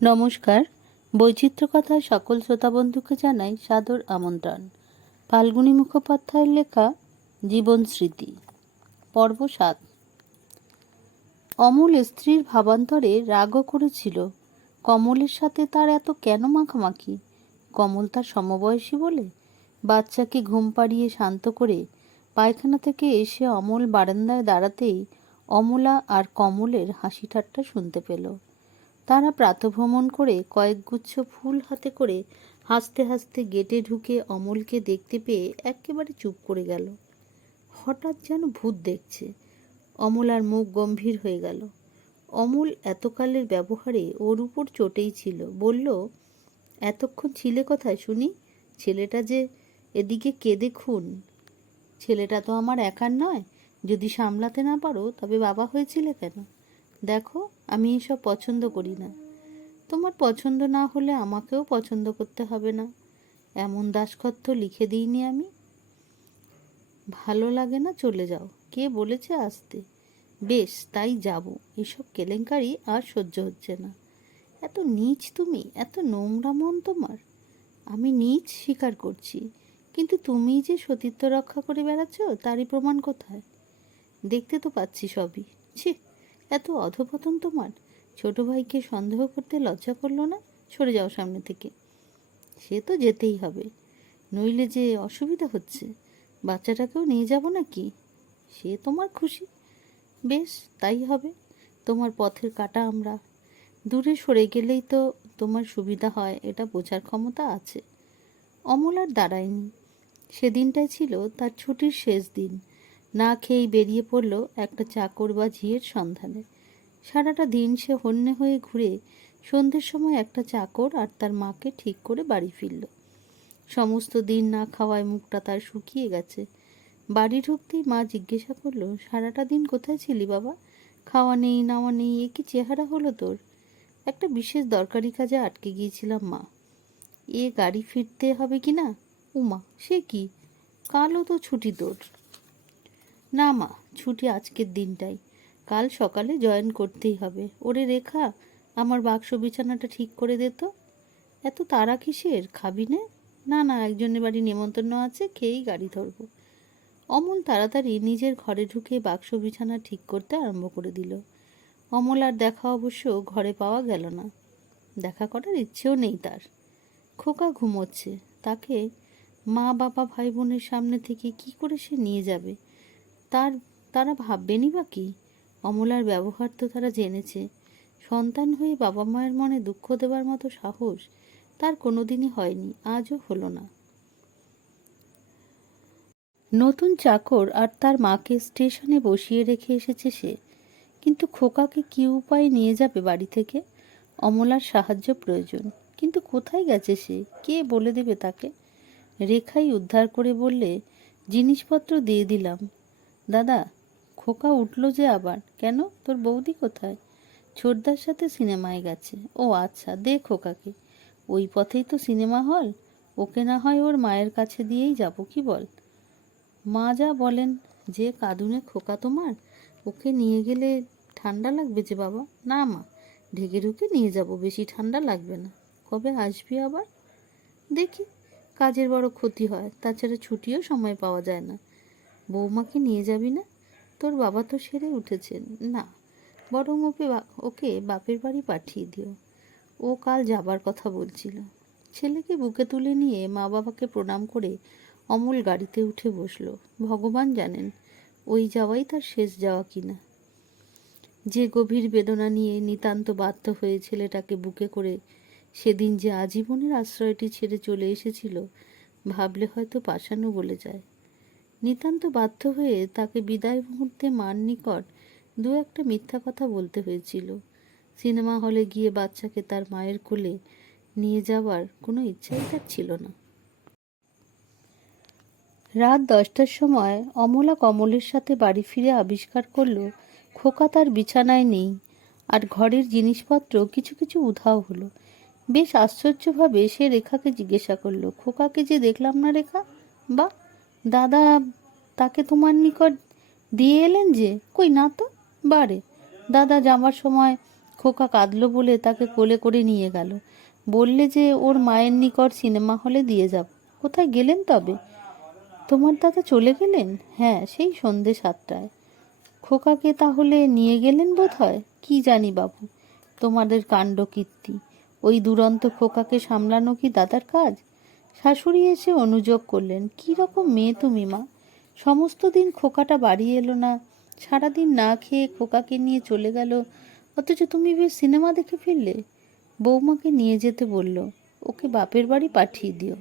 নমস্কার। বৈচিত্র্য কথায় সকল শ্রোতা বন্ধুকে জানাই সাদর আমন্ত্রণ। ফাল্গুনী মুখোপাধ্যায়ের লেখা জীবন স্মৃতি, পর্ব সাত। অমল স্ত্রীর ভাবান্তরে রাগও করেছিল। কমলের সাথে তার এত কেন মাখামাখি? কমল তার সমবয়সী বলে? বাচ্চাকে ঘুম পাড়িয়ে শান্ত করে পায়খানা থেকে এসে অমল বারান্দায় দাঁড়াতেই অমলা আর কমলের হাসি ঠাট্টা শুনতে পেল। তারা প্রাতভ্রমণ করে কয়েকগুচ্ছ ফুল হাতে করে হাসতে হাসতে গেটে ঢুকে অমলকে দেখতে পেয়ে একেবারে চুপ করে গেল। হঠাৎ যেন ভূত দেখছে। অমল আর মুখ গম্ভীর হয়ে গেল। অমল এতকালের ব্যবহারে ওর উপর চটেই ছিল। বলল, এতক্ষণ ছিলে কোথায় শুনি? ছেলেটা যে এদিকে কেঁদে খুন ছেলেটা তো আমার একার নয়। যদি সামলাতে না পারো, তবে বাবা হয়েছিলে কেন? দেখো, আমি এসব পছন্দ করি না। তোমার পছন্দ না হলে আমাকেও পছন্দ করতে হবে না। এমন দাসখত্ব লিখে দিইনি আমি। ভালো লাগে না চলে যাও। কে বলেছে আসতে? বেশ, তাই যাব। এসব কেলেঙ্কারি আর সহ্য হচ্ছে না। এত নীচ তুমি, এত নোংরা মন তোমার। আমি নীচ স্বীকার করছি, কিন্তু তুমি যে সতীত্ব রক্ষা করে বেড়াচ্ছ, তারই প্রমাণ কোথায়? দেখতে তো পাচ্ছি সবই। ছি এত অধপতন তোমার। ছোট ভাইকে সন্দেহ করতে লজ্জা করল না? সরে যাও সামনে থেকে। সে তো যেতেই হবে। নইলে যে অসুবিধা হচ্ছে। বাচ্চাটাকেও নিয়ে যাব নাকি? সে তোমার খুশি। বেশ, তাই হবে। তোমার পথের কাটা আমরা। দূরে সরে গেলেই তো তোমার সুবিধা হয়, এটা বোঝার ক্ষমতা আছে। অমল আর দাঁড়ায়নি। সেদিনটাই ছিল তার ছুটির শেষ দিন। না খেয়েই বেরিয়ে পড়ল একটা চাকর বা ঝিয়ের সন্ধানে। সারাটা দিন সে হন্যে হয়ে ঘুরে সন্ধ্যের সময় একটা চাকর আর তার মাকে ঠিক করে বাড়ি ফিরল। সমস্ত দিন না খাওয়ায় মুখটা তার শুকিয়ে গেছে। বাড়ি ঢুকতেই মা জিজ্ঞাসা করল, সারাটা দিন কোথায় ছিলি বাবা? খাওয়া নেই, নাওয়া নেই, এ কি চেহারা হলো তোর? একটা বিশেষ দরকারি কাজে আটকে গিয়েছিলাম মা। এ গাড়ি ফিরতে হবে কি না? উমা, সে কি? কালও তো ছুটি তোর। না মা, ছুটি আজকের দিনটাই। কাল সকালে জয়েন করতেই হবে। ওরে রেখা, আমার বাক্স বিছানাটা ঠিক করে দে এত তারা কিসের? খাবি নে? না না, একজনের বাড়ি নেমন্তন্ন আছে, খেয়েই গাড়ি ধরবো। অমল তাড়াতাড়ি নিজের ঘরে ঢুকে বাক্স বিছানা ঠিক করতে আরম্ভ করে দিল। অমল আর দেখা অবশ্য ঘরে পাওয়া গেল না। দেখা করার ইচ্ছেও নেই তার। খোকা ঘুমোচ্ছে। তাকে মা, বাবা ভাই বোনের সামনে থেকে কি করে সে নিয়ে যাবে? তার, তারা ভাববেনই বা কি? অমলার ব্যবহার তো তারা জেনেছে। সন্তান হয়ে বাবা মায়ের মনে দুঃখ দেবার মতো সাহস তার কোনোদিনই হয়নি, আজও হলো না। নতুন চাকর আর তার মাকে স্টেশনে বসিয়ে রেখে এসেছে সে। কিন্তু খোকাকে কি উপায় নিয়ে যাবে বাড়ি থেকে? অমলার সাহায্য প্রয়োজন। কিন্তু কোথায় গেছে সে? কে বলে দেবে তাকে? রেখাই উদ্ধার করে বললে, জিনিসপত্র দিয়ে দিলাম। দাদা, খোকা উঠল যে আবার। কেন? তোর বৌদি কোথায়? ছোটদার সাথে সিনেমায় গেছে। ও আচ্ছা দে খোকাকে। ওই পথেই তো সিনেমা হল। ওকে না হয় ওর মায়ের কাছে দিয়েই যাব, কি বল? মা যা বলেন, যে কাঁদুনে খোকা তোমার, ওকে নিয়ে গেলে ঠান্ডা লাগবে যে বাবা? না মা, ঢেকে ঢুকে নিয়ে যাব, বেশি ঠান্ডা লাগবে না। কবে আসবি আবার? দেখি, কাজের বড় ক্ষতি হয়, তাছাড়া ছুটিও সময় পাওয়া যায় না। বৌমাকে নিয়ে যাবি না? তোর বাবা তো সেরে উঠেছেন। না, বরং ওকে ওকে বাপের বাড়ি পাঠিয়ে দিও। ও কাল যাবার কথা বলছিল। ছেলেকে বুকে তুলে নিয়ে মা বাবাকে প্রণাম করে অমল গাড়িতে উঠে বসল। ভগবান জানেন ওই যাওয়াই তার শেষ যাওয়া কিনা। যে গভীর বেদনা নিয়ে নিতান্ত বাধ্য হয়ে ছেলেটাকে বুকে করে সেদিন যে আজীবনের আশ্রয়টি ছেড়ে চলে এসেছিল, ভাবলে হয়তো পাশানো বলে যায়। নিতান্ত বাধ্য হয়ে তাকে বিদায় মুহূর্তে মার নিকট দু একটা মিথ্যা কথা বলতে হয়েছিল। সিনেমা হলে গিয়ে বাচ্চাকে তার মায়ের কোলে নিয়ে যাওয়ার কোনো ইচ্ছাই তার ছিল না। রাত দশটার সময় অমলা কমলের সাথে বাড়ি ফিরে আবিষ্কার করল, খোকা তার বিছানায় নেই আর ঘরের জিনিসপত্র কিছু কিছু উধাও হলো। বেশ আশ্চর্যভাবে সে রেখাকে জিজ্ঞাসা করল, খোকাকে যে দেখলাম না রেখা? বা দাদা তাকে তোমার নিকট দিয়ে এলেন যে? কই না তো, বারে। দাদা যাওয়ার সময় খোকা কাঁদলো বলে তাকে কোলে করে নিয়ে গেল। বললে যে, ওর মায়ের নিকট সিনেমা হলে দিয়ে যাব কোথায় গেলেন তবে? তোমার দাদা চলে গেলেন? হ্যাঁ সেই সন্ধে সাতটায়। খোকাকে তাহলে নিয়ে গেলেন বোধ হয় কি জানি বাবু, তোমাদের কাণ্ড কীর্তি ওই দুরন্ত খোকাকে সামলানো কি দাদার কাজ? শাশুড়ি এসে অনুযোগ করলেন, কী রকম মেয়ে তুমি, মা? সমস্ত দিন খোকাটা বাড়ি এলো না। সারাদিন না খেয়ে খোকাকে নিয়ে চলে গেল। অথচ তুমি বেশ সিনেমা দেখে ফিরলে বৌমাকে নিয়ে যেতে বলল, ওকে বাপের বাড়ি পাঠিয়ে দিও।